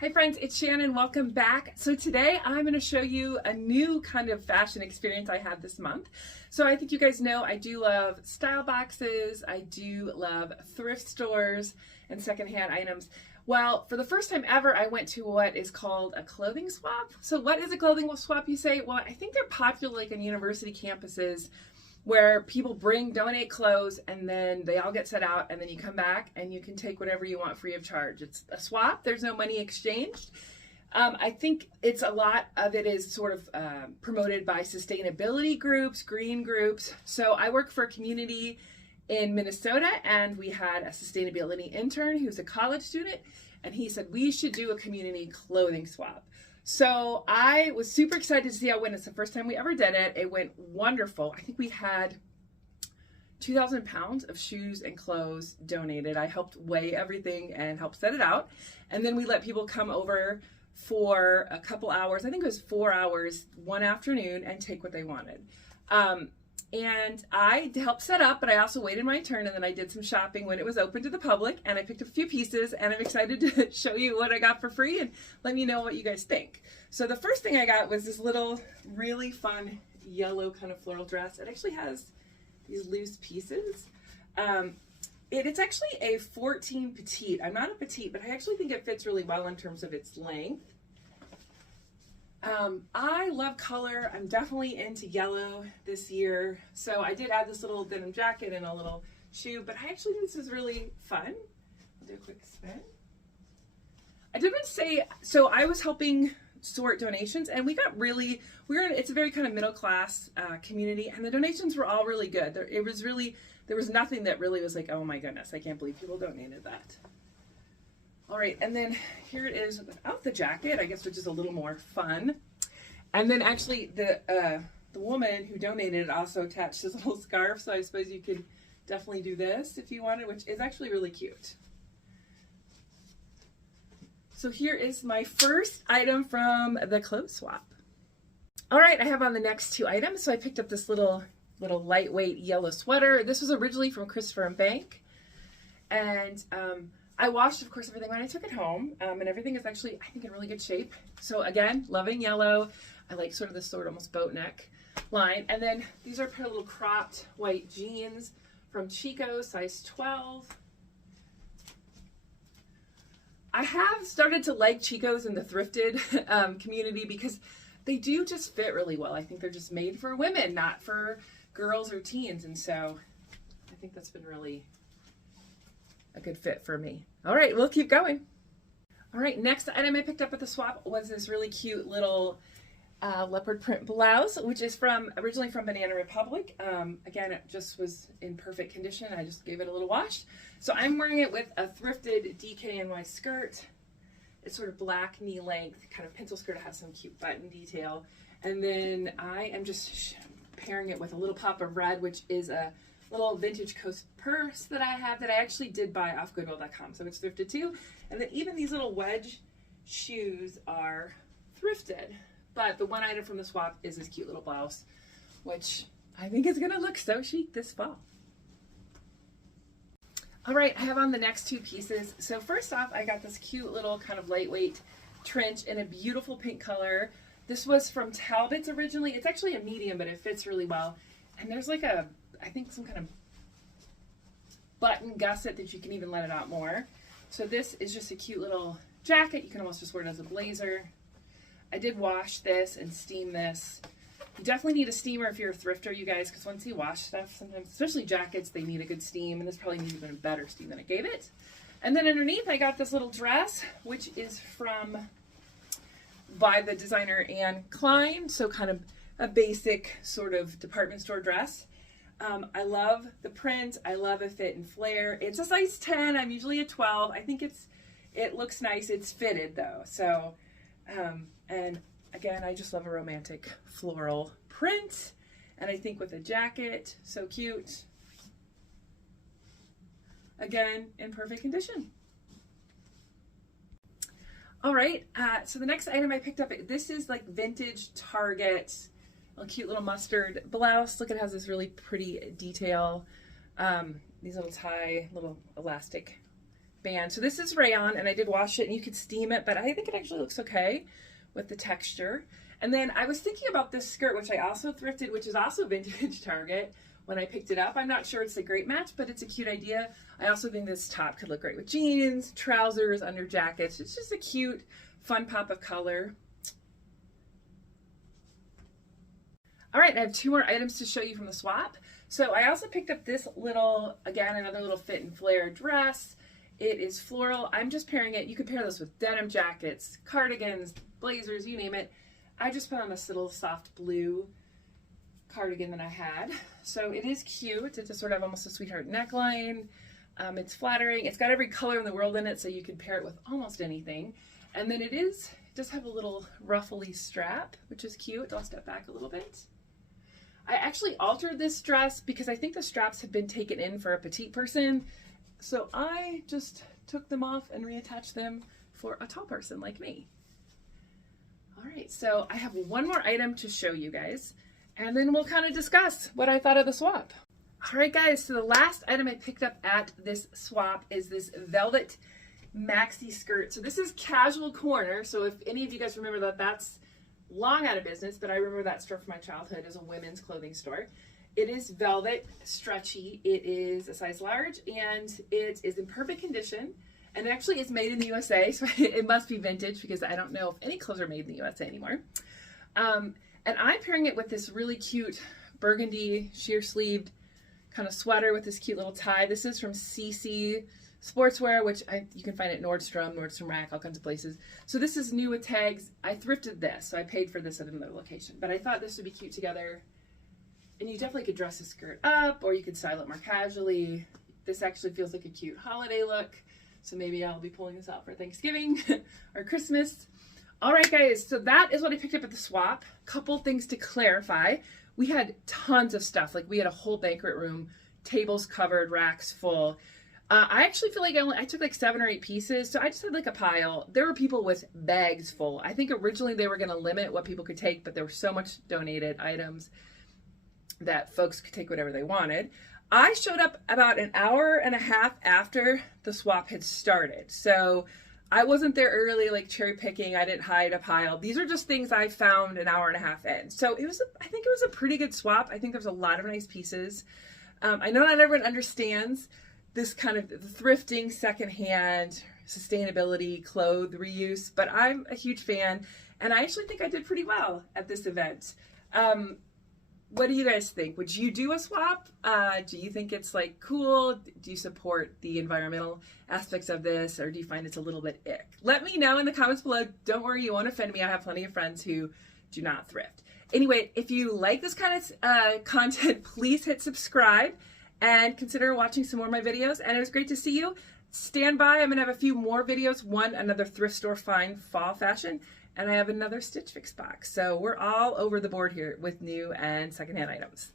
Hi friends, it's Shannon. Welcome back. So today I'm going to show you a new kind of fashion experience I had this month. So I think you guys know I do love style boxes, I do love thrift stores and secondhand items. Well, for the first time ever, I went to what is called a clothing swap. So what is a clothing swap, you say? Well, I think they're popular like on university campuses where people donate clothes and then they all get set out and then you come back and you can take whatever you want free of charge. It's a swap. There's no money exchanged. I think a lot of it is sort of promoted by sustainability groups, green groups. So I work for a community in Minnesota and we had a sustainability intern who's a college student and he said we should do a community clothing swap. So I was super excited to see how it went. It's the first time we ever did it. It went wonderful. I think we had 2,000 pounds of shoes and clothes donated. I helped weigh everything and help set it out. And then we let people come over for a couple hours. I think it was 4 hours one afternoon and take what they wanted. And I helped set up, but I also waited my turn and then I did some shopping when it was open to the public and I picked up a few pieces and I'm excited to show you what I got for free and let me know what you guys think. So the first thing I got was this little really fun yellow kind of floral dress. It actually has these loose pieces. It's actually a 14 petite. I'm not a petite, but I actually think it fits really well in terms of its length. I love color. I'm definitely into yellow this year. So I did add this little denim jacket and a little shoe, but I actually think this is really fun. I'll do a quick spin. I did want to say, so I was helping sort donations and it's a very kind of middle class community and the donations were all really good. There was nothing that really was like, oh my goodness, I can't believe people donated that. All right, and then here it is without the jacket, I guess, which is a little more fun. And then actually the woman who donated it also attached this little scarf, so I suppose you could definitely do this if you wanted, which is actually really cute. So here is my first item from the clothes swap. All right, I have on the next two items. So I picked up this little lightweight yellow sweater. This was originally from Christopher & Bank. And I washed, of course, everything when I took it home, and everything is actually, I think, in really good shape. So again, loving yellow. I like sort of this almost boat neck line. And then these are a pair of little cropped white jeans from Chico, size 12. I have started to like Chicos in the thrifted community because they do just fit really well. I think they're just made for women, not for girls or teens. And so I think that's been really a good fit for me. All right, we'll keep going. All right, next item I picked up at the swap was this really cute little leopard print blouse, which is originally from Banana Republic. Again, it just was in perfect condition. I just gave it a little wash. So I'm wearing it with a thrifted DKNY skirt. It's sort of black knee length, kind of pencil skirt. It has some cute button detail. And then I am just pairing it with a little pop of red, which is a little vintage coast purse that I have that I actually did buy off Goodwill.com, so it's thrifted too. And then even these little wedge shoes are thrifted. But the one item from the swap is this cute little blouse, which I think is gonna look so chic this fall. All right, I have on the next two pieces. So first off, I got this cute little kind of lightweight trench in a beautiful pink color. This was from Talbot's originally. It's actually a medium, but it fits really well. And there's like I think some kind of button gusset that you can even let it out more. So this is just a cute little jacket. You can almost just wear it as a blazer. I did wash this and steam this. You definitely need a steamer if you're a thrifter, you guys, because once you wash stuff, sometimes, especially jackets, they need a good steam, and this probably needs even a better steam than I gave it. And then underneath, I got this little dress, which is by the designer Anne Klein, so kind of a basic sort of department store dress. I love the print. I love a fit and flare. It's a size 10. I'm usually a 12. I think it looks nice. It's fitted though. So, and again, I just love a romantic floral print. And I think with a jacket, so cute. Again, in perfect condition. All right, so the next item I picked up, this is like vintage Target. A cute little mustard blouse. Look, it has this really pretty detail. These little elastic band. So this is rayon, and I did wash it, and you could steam it, but I think it actually looks okay with the texture. And then I was thinking about this skirt, which I also thrifted, which is also vintage Target when I picked it up. I'm not sure it's a great match, but it's a cute idea. I also think this top could look great with jeans, trousers, under jackets. It's just a cute, fun pop of color. All right, I have 2 more items to show you from the swap. So I also picked up this little, again, another little fit and flare dress. It is floral. I'm just pairing it. You could pair this with denim jackets, cardigans, blazers, you name it. I just put on this little soft blue cardigan that I had. So it is cute. It's a sort of almost a sweetheart neckline. It's flattering. It's got every color in the world in it, so you could pair it with almost anything. And then it does have a little ruffly strap, which is cute. I'll step back a little bit. I actually altered this dress because I think the straps had been taken in for a petite person. So I just took them off and reattached them for a tall person like me. All right, so I have one more item to show you guys, and then we'll kind of discuss what I thought of the swap. All right, guys, so the last item I picked up at this swap is this velvet maxi skirt. So this is Casual Corner. So if any of you guys remember that, that's long out of business, but I remember that store from my childhood as a women's clothing store. It is velvet, stretchy. It is a size large, and it is in perfect condition. And it actually is made in the USA, so it must be vintage because I don't know if any clothes are made in the USA anymore. And I'm pairing it with this really cute burgundy sheer sleeved kind of sweater with this cute little tie. This is from CC Sportswear, which you can find at Nordstrom Rack, all kinds of places. So this is new with tags. I thrifted this, so I paid for this at another location. But I thought this would be cute together. And you definitely could dress the skirt up, or you could style it more casually. This actually feels like a cute holiday look. So maybe I'll be pulling this out for Thanksgiving or Christmas. All right, guys, so that is what I picked up at the swap. Couple things to clarify. We had tons of stuff. Like we had a whole banquet room, tables covered, racks full. I actually feel like I took like 7 or 8 pieces, so I just had like a pile. There were people with bags full. I think originally they were going to limit what people could take, but there were so much donated items that folks could take whatever they wanted. I showed up about an hour and a half after the swap had started. So I wasn't there early, like cherry picking. I didn't hide a pile. These are just things I found an hour and a half in. So I think it was a pretty good swap. I think there's a lot of nice pieces. I know not everyone understands this kind of thrifting, secondhand, sustainability, clothes reuse, but I'm a huge fan. And I actually think I did pretty well at this event. What do you guys think? Would you do a swap? Do you think it's like cool? Do you support the environmental aspects of this, or do you find it's a little bit ick? Let me know in the comments below. Don't worry, you won't offend me. I have plenty of friends who do not thrift. Anyway, if you like this kind of content, please hit subscribe and consider watching some more of my videos. And it was great to see you. Stand by. I'm going to have a few more videos. One, another thrift store find fall fashion. And I have another Stitch Fix box. So we're all over the board here with new and secondhand items.